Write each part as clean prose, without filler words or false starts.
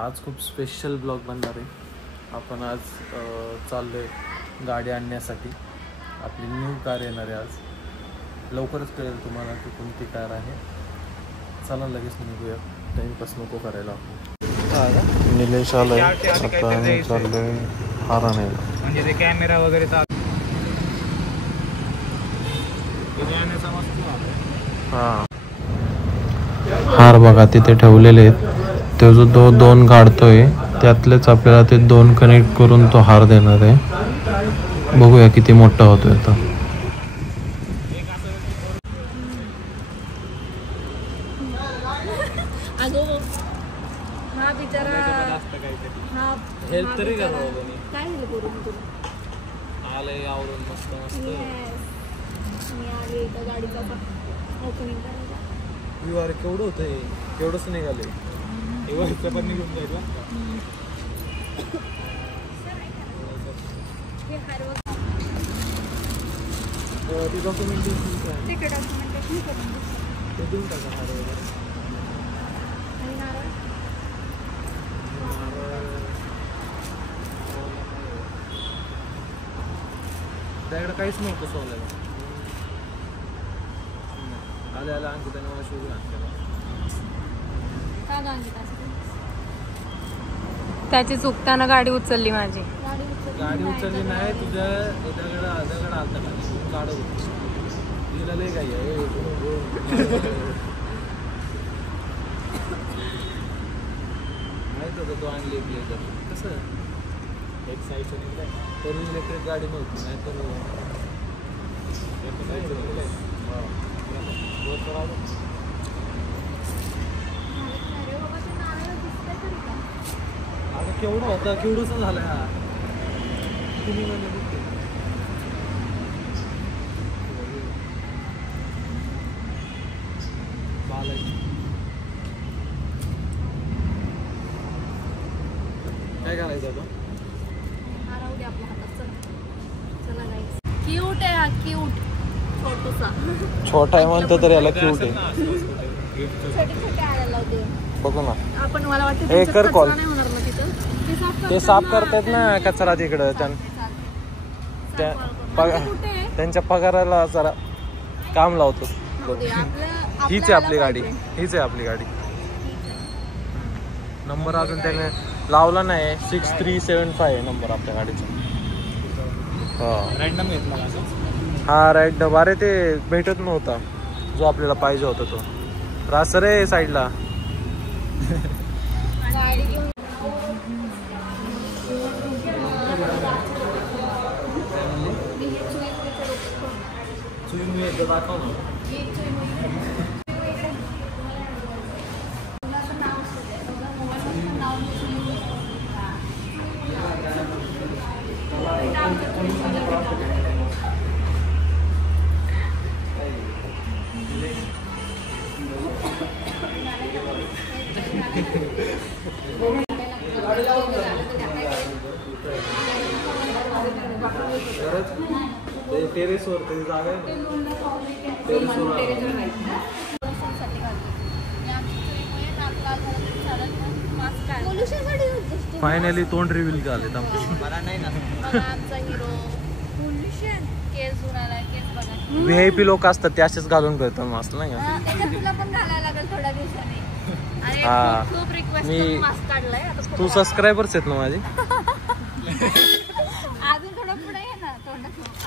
आज खूप special blog बनणार आहे. आपण आज चाललो आहे गाडी आणण्यासाठी. आपली न्यू कार येणार आहे आज. लवकरच कळेल तुम्हाला की कोणती कार आहे. चला लगेच निघूया, टाईमपास नको करायला. निलेश आलाय, आता चाललोय हार आणायला. म्हणजे ते कॅमेरा वगैरे हां, हार बघा तिथे ठेवलेले आहेत. तो जो दोन काढतोय त्यातलेच आपल्याला ते दोन कनेक्ट करून तो हार देणार आहे. बघूया किती मोठा होतोय आता. हेल्प तरी करा काय झालं करून तुला आलंय आवरून मस्त मस्त. मी आले तर गाडीचा ओपनिंग करायला. विवार केवढं होतंय, केवढंच निघाले. पण निघून जाईल. डॉक्युमेंटेशन तिकडे डॉक्युमेंटेशन करून ते देऊन टाका हार वगैरे. त्याकडे काहीच नव्हतं सोलायला. आल्या आल्या आणखी त्याने मला शोधून आणलेला. त्याची चुकताना गाडी उचलली माझी. गाडी उचलली नाही, तुझ्या दगड आलता खाली काढत होती. तिला लय काही आहे माहित होतं तो आणली ब्लेझर. कसं एक साईडचं निघलाय तर इलेक्ट्रिक गाडी नव्हती, नाही तर आता केवढं होता, केवढंच झालं हा. तुम्ही काय करायचं आता? क्यूट आहे हा, क्यूट छोटूसा. छोटा आहे म्हणतो तर याला क्यूट आहे. छोटे छोटे आणायला लावते. बघू ना आपण मला वाटतं हे कर कॉल. नाही होणार ना तिथं. ते साफ करतात ना कचरा तिकडं. त्यांच्या पगाराला जरा काम लावतो. हीच आहे आपली गाडी, हीच आहे आपली गाडी. नंबर अजून त्याने लावला नाही. 6375 आहे नंबर आपल्या गाडीचा. रॅन्डम घेतला हा राईट डबा. अरे ते भेटत नव्हता जो आपल्याला पाहिजे होता तो. रास रे साईडला. टेरेसवर तरी जागा आहे ना. फायनली तोंड रिव्हील झाले. VIP लोक असतात ते असेच घालून करतात मास्क नाही का. हा मी तू सबस्क्रायबर्स आहेत ना माझी.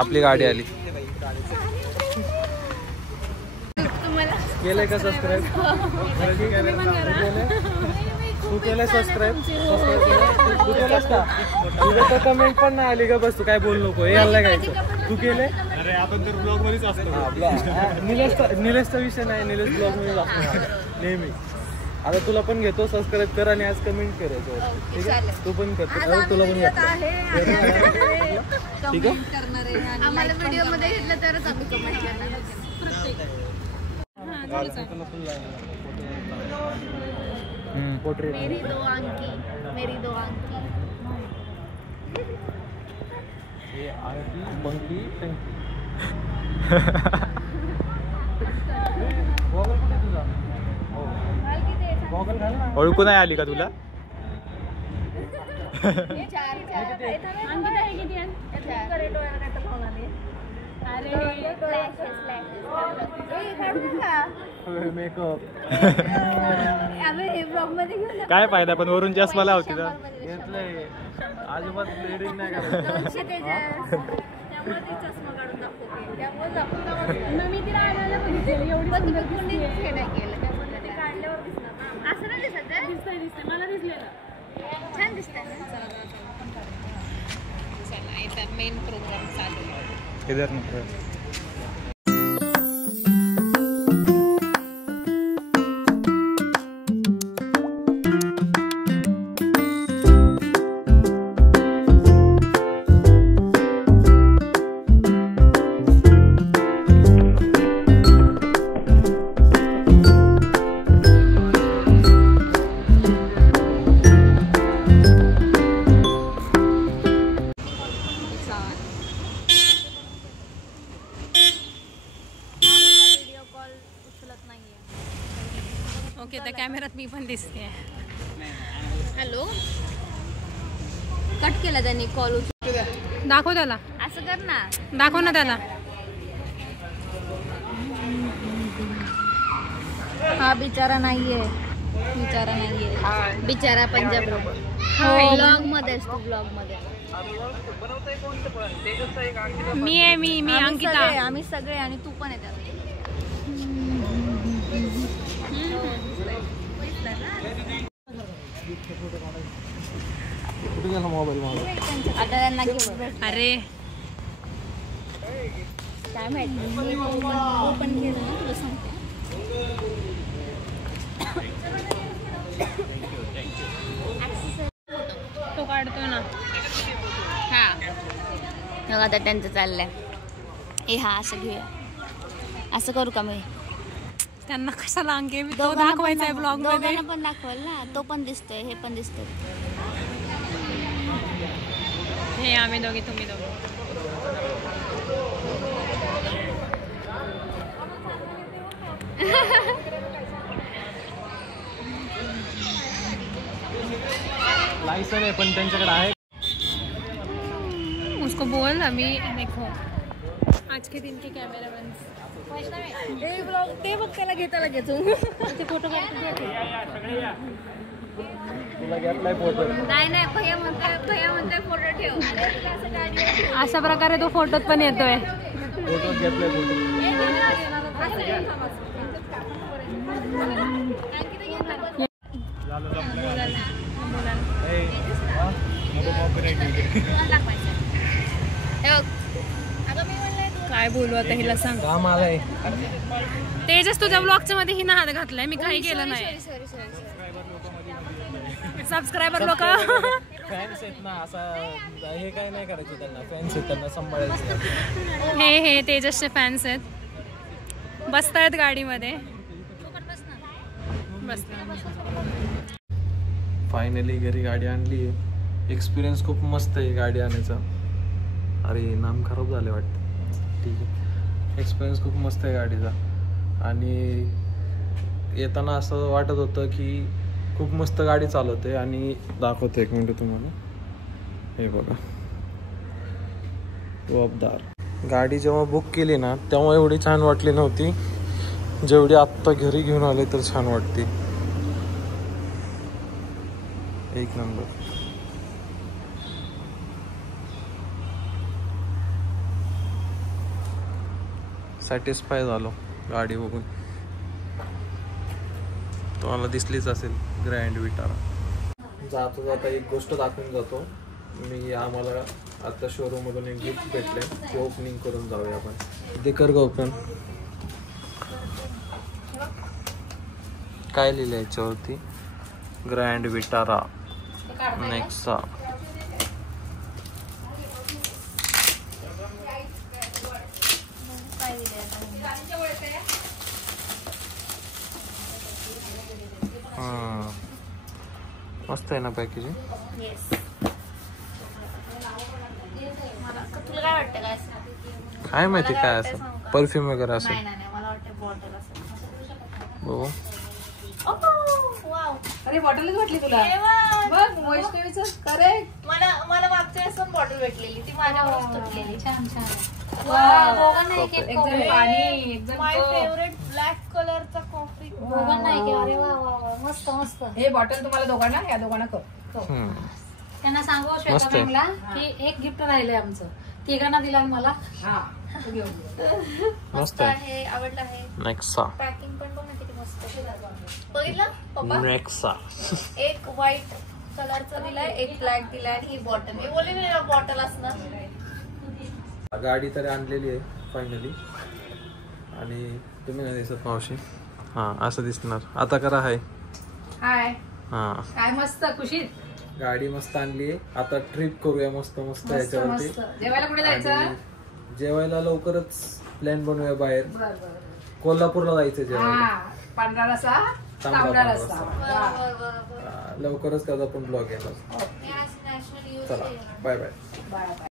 आपली गाडी आली. केलंय का सबस्क्राईब? तू केलंय सबस्क्राईब? तू केलंस का? तुझं तर कमेंट पण नाही आली का. बस तू काय बोल नको. हे यायला घ्यायचं. तू केलंय? अरे आपण तर ब्लॉग मध्येच असतो. निलेशचा विषय नाही. निलेश ब्लॉग मध्ये असतो नेहमी. आता तुला पण घेतो. सबस्क्राईब कर आणि आज कमेंट करायचं. ठीक आहे, तू पण कर. तुला पण घेतो. ठीक आहे. आम्हाला व्हिडिओ मध्ये घेतलं तरच आम्ही कमेंट करणार. मेरी दो अंकी, मेरी दो अंकी. ये आरती बंकी टंकी. ओळखू नाही आली का तुला? मेकअप काय फायदा पण वरून चष्मा लावते तर घेतलंय अजिबात ब्लेडिंग नाही करायचं. छान दिसतंय मेन प्रोग्राम चालू इधर ओके त्या कॅमेऱ्यात मी पण दिसते. हॅलो कट केला त्यांनी कॉल. दाखव त्याला, असं कर ना, दाखव ना त्याला. हा बिचारा नाहीये, बिचारा पंजाब ब्लॉग मध्ये असतो. ब्लॉग मध्ये मी अंकिता, आम्ही सगळे आणि तू पण आहे त्याला. कुठे गेला मोबाईल माझा? आता त्यांना घेऊन अरे काय माहिती ओपन केलं ना तुला सांगते. तो काढतो ना. हा मग आता त्यांचं चाललंय. ए हा असं घेऊया, असं करू का मी? त्यांना कशाला अंके तो दाखवायचा आहे ब्लॉग मध्ये. पण दाखवाल ना, तो पण दिसतोय, हे पण दिसतोय. हे आम्ही दोघे, तुम्ही दोघे. लायसन आहे पण त्यांच्याकडे आहे. उसको बोल अभी देखो आज के दिन के कैमरा बंद. ते बघ त्याला घेता लगेच ते फोटो तुला घेतलाय फोटो? नाही भैया म्हणताय फोटो ठेव. अशा प्रकारे तो फोटोत पण येतोय. फोटो घेतलाय फोटो. काय बोलू आता हिला सांग. काम आलंय. तेजस तुझ्या ब्लॉगच्या मध्ये हिनं हात घातलाय, मी काही केलं नाही. सबस्क्रायबर लोक फॅन्स आहेत ना, असं हे काय नाही करायचं. त्यांना फॅन्स आहेत, त्यांना सांभाळायचं. हे तेजसचे फॅन्स आहेत. बसतायत गाडीमध्ये. फायनली घरी गाडी आणली. एक्सपिरियन्स खूप मस्त आहे गाडी आणायचा. अरे नाम खराब झाले वाटतं. ठीक आहे, एक्सपिरियन्स खूप मस्त आहे गाडीचा. आणि येताना असं वाटत होतं की खूप मस्त गाडी चालवते. आणि दाखवते एक मिनिट तुम्हाला. हे बघा, जबाबदार गाडी जेव्हा बुक केली ना तेव्हा एवढी छान वाटली नव्हती जेवढी आत्ता घरी घेऊन आले तर छान वाटते. एक नंबर. सॅटिस्फाय झालो गाडी बघून. तुम्हाला दिसलीच असेल ग्रँड विटारा. जाता जाता एक गोष्ट दाखवून जातो मी. आम्हाला आता शोरूम मधून एक गिफ्ट भेटले, ते ओपनिंग करून जाऊया आपण. ते कर ग ओपन. काय लिहिलं याच्यावरती? Grand Vitara Nexa. मस्त आहे ना पॅकेजिंग. तुला काय वाटतं? काय माहिती काय असं, परफ्यूम वगैरे असेल. मला वाटतं बॉटल असेल. बघू. अरे बॉटलच वाटली तुला. बघ वैष्णवीचं करेक्ट. मला मागच्या वेळेस पण बॉटल भेटलेली ती माझ्यावरच तुटलेली. छान छान. एक जण पाणी एक जण माय coke. फेवरेट ब्लॅक कलरचा कॉफी. अरे वा वा वा मस्त मस्त. हे बॉटल तुम्हाला दोघांना या दोघांना त्यांना सांगू श्वेता मॅमला की एक गिफ्ट राहिलंय आमचं, तिघांना दिला आणि मला. हा तू घेऊन ये. मस्त आहे, आवडलं आहे. नेक्सा पॅकिंग पण बघ ना किती मस्त आहे. बघितलं पप्पा? नेक्सा एक व्हाईट कलरचा दिलाय, एक ब्लॅक दिलाय आणि ही बॉटल. मी बोलली ना बॉटल असणार. गाडी तर आणलेली आहे फायनली. आणि तुम्ही नाही दिसत मावशी. हा असं दिसणार. आता करा हाय. हाय हा काय मस्त खुशीत. गाडी मस्त आणली आहे. आता ट्रिप करूया मस्त मस्त मस्त याच्यावरती. मस्त. जेवायला कुठे जायचं? आणि जेवायला लवकरच प्लॅन बनवूया बाहेर. बर बर. कोल्हापूरला जायचं जेवायला. हा पांढरा रसा तांबडा तांबडा रसा. रस्सा. बरोबर बरोबर. लवकरच त्याचा पण ब्लॉग येणार. नॅशनल यूज चला बाय बाय. Bye bye.